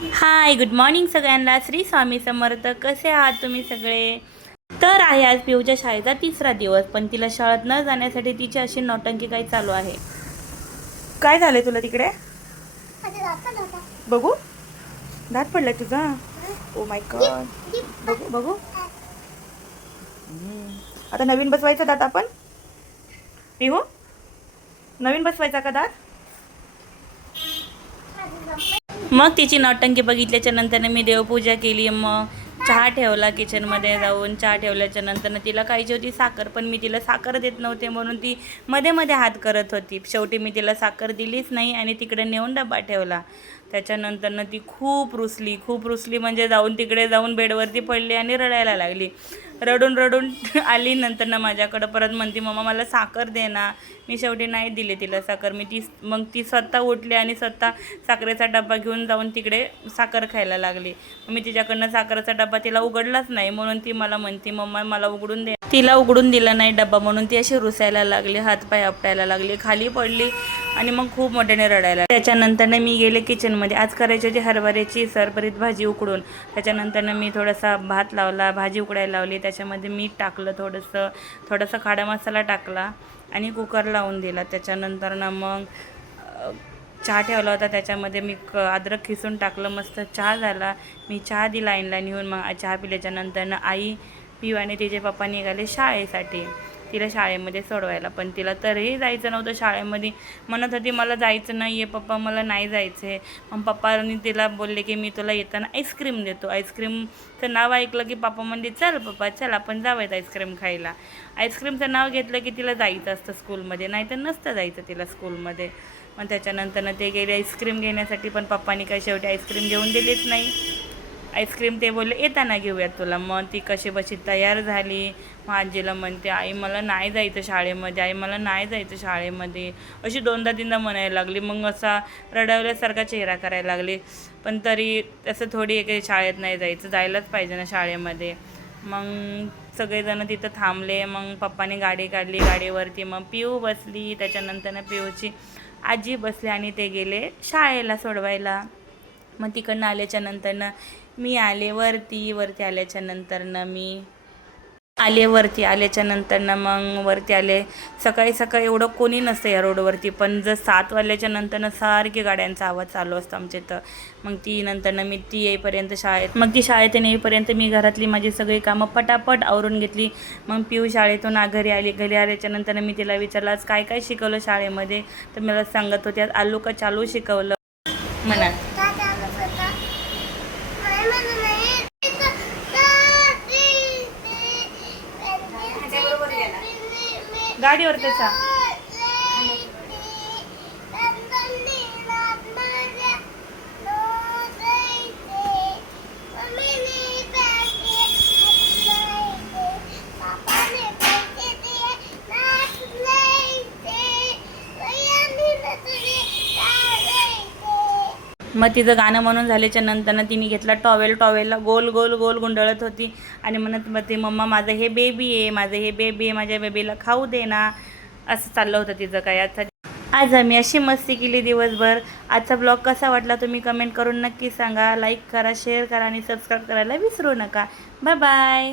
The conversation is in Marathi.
हाय, गुड मॉर्निंग सगळ्यांना. श्री स्वामी समर्थ. कसे आहात तुम्ही सगळे? तर आहे आज पिऊच्या शाळेचा तिसरा दिवस, पण तिला शाळेत न जाण्यासाठी तिची अशी नौटंकी काही चालू आहे. काय झालंय तुला तिकडे? बघू, दात पडलाय तुझा. Oh my God. बघू बघू. आता नवीन बसवायचा दात आपण. पिहू, नवीन बसवायचा का दात? मग तिची नौटंकी बघितल्याच्या नंतर मी देवपूजा केली. मग चहा ठेवला किचनमध्ये जाऊन. चहा ठेवल्याच्या नंतर तिला पाहिजे होती साखर, पण मी तिला साखर देत नव्हते म्हणून ती मध्ये मध्ये हात करत होती. शेवटी मी तिला साखर दिलीच नाही आणि तिकडे नेऊन डबा ठेवला. त्याच्यानंतर ती खूप रुसली म्हणजे तिकडे जाऊन बेडवरती पडली आणि रडायला लागली. रडून रडून आली. नंतर माझ्याकडं परत म्हणती, मम्मा मला साखर दे ना. मी शेवटी नाही दिली तिला साखर. मग ती स्वतः उठली आणि स्वतः साखरेचा डबा घेऊन जाऊन तिकडे साखर खायला लागली. मी तिच्याकडनं साखरेचा डबा तिला उघडलाच नाही, म्हणून ती मला म्हणती, मम्मा मला उघडून दे. तिला उघडून दिला नाही डबा, म्हणून ती अशी रुसायला लागली, हातपाय आपटायला लागली, खाली पडली आणि मग खूप मोठ्याने रडायला. त्याच्यानंतर मी गेले किचनमध्ये. आज करायची होती हरभऱ्याची सरभरीत भाजी उकडून. त्याच्यानंतर मी थोडासा भात लावला, भाजी उकडायला लावली. त्याच्यामध्ये मीठ टाकलं, थोडंसं खडा मसाला टाकला आणि कुकर लावून दिला. त्याच्यानंतर मग चहा ठेवला होता, त्याच्यामध्ये मी अद्रक खिसून टाकलं. मस्त चहा झाला. मी चहा दिला आईनला नेऊन. मग चहा पिल्याच्या नंतर आई, पिऊ आणि तिचे पप्पा निघाले शाळेसाठी, तिला शाळेमध्ये सोडवायला. पण तिला तरीही जायचं नव्हतं शाळेमध्ये. म्हणत होती, मला जायचं नाही आहे पप्पा, मला नाही जायचं आहे. मग पप्पांनी तिला बोलले की मी तुला येताना आईस्क्रीम देतो. आईस्क्रीमचं नाव ऐकलं की पप्पा म्हणले, चल पप्पा चल आपण जाऊयात आईस्क्रीम खायला. आईस्क्रीमचं नाव घेतलं की तिला जायचं असतं स्कूलमध्ये, नाहीतर नसतं जायचं तिला स्कूलमध्ये. मग त्याच्यानंतर ते गेले आईस्क्रीम घेण्यासाठी, पण पप्पांनी काय शेवटी आईस्क्रीम घेऊन दिलीच नाही. आईस्क्रीम ते बोलले येताना घेऊयात तुला. मग ती कशी बशी तयार झाली. मग आजीला म्हणते, आई मला नाही जायचं शाळेमध्ये, आई मला नाही जायचं शाळेमध्ये, अशी दोनदा तीनदा म्हणायला लागली. मग असा रडवल्यासारखा चेहरा करायला लागली. पण तरी असं थोडी एक शाळेत नाही जायचं, जायलाच पाहिजे ना शाळेमध्ये. मग सगळेजण तिथं थांबले. मग पप्पाने गाडी काढली. गाडीवरती मग पिऊ बसली. त्याच्यानंतर पिऊची आजी बसली आणि ते गेले शाळेला सोडवायला. मग तिकडनं आल्याच्या नंतरनं मी आले वरती आल्याच्या नंतरनं मग वरती आले. सकाळी सकाळी एवढं कोणी नसतं या रोडवरती, पण जर 7 वाजल्याच्या नंतरनं सारखी गाड्यांचा आवाज चालू असतो आमच्या इथं. मग ती येईपर्यंत ती शाळेतून येईपर्यंत मी घरातली माझी सगळी कामं पटापट आवरून घेतली. मग पिऊ शाळेतून घरी आली. घरी आल्याच्या नंतर मी तिला विचारलं, आज काय काय शिकवलं शाळेमध्ये. तर मला सांगत होती, आज आलू का चालू शिकवलं म्हणा. गाडीवर त्याचा मग तिचं गाणं म्हणून झाल्याच्या नंतर तिने घेतला टॉवेलला गोल गोल गोल गुंडळत होती आणि म्हणत होती, मम्मा माझं हे बेबी आहे, माझ्या बेबीला खाऊ दे ना. असं चाललं होतं तिचं काय. आज आम्ही अशी मस्ती केली दिवसभर. आजचा ब्लॉग कसा वाटला तुम्ही कमेंट करून नक्की सांगा. लाईक करा, शेअर करा आणि सबस्क्राईब करायला विसरू नका. Bye bye.